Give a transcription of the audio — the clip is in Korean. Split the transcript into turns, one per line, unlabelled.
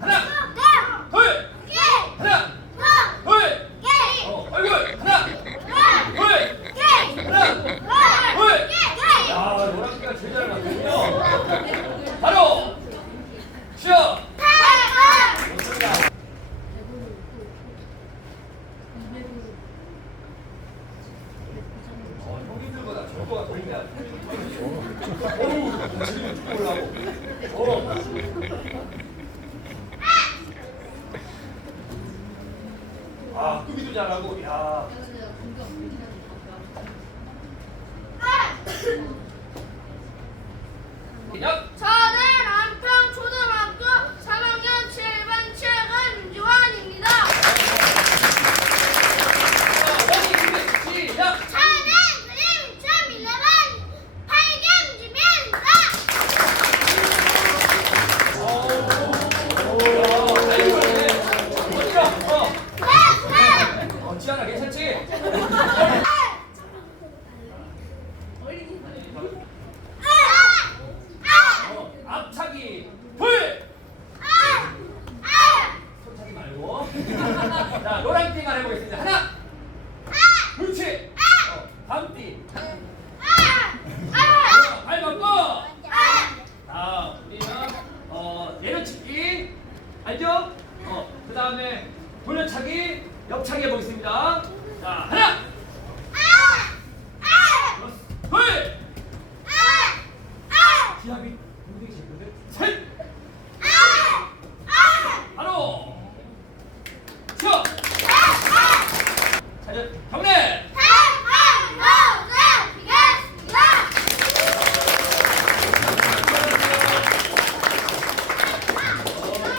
하나 둘 하나 둘 어, 얼굴
하나 둘 하나 둘야 노란색깔 제일 잘 맞군요 바로 시작
어, 형님들보다
저거가 더 힘내야 돼. 어우, 지금
죽고 올라고. 어. 는 안평 어, 앞차기 불. 손차기 말고. 자, 노란띠만 해보겠습니다. 하나. 그렇지. 어, 밤띠. 어, 발 맞고. 자, 우리는 어, 내려치기 알죠? 어, 그 다음에 돌려차기, 옆차기 해보겠습니다. 자, 하나, 정렬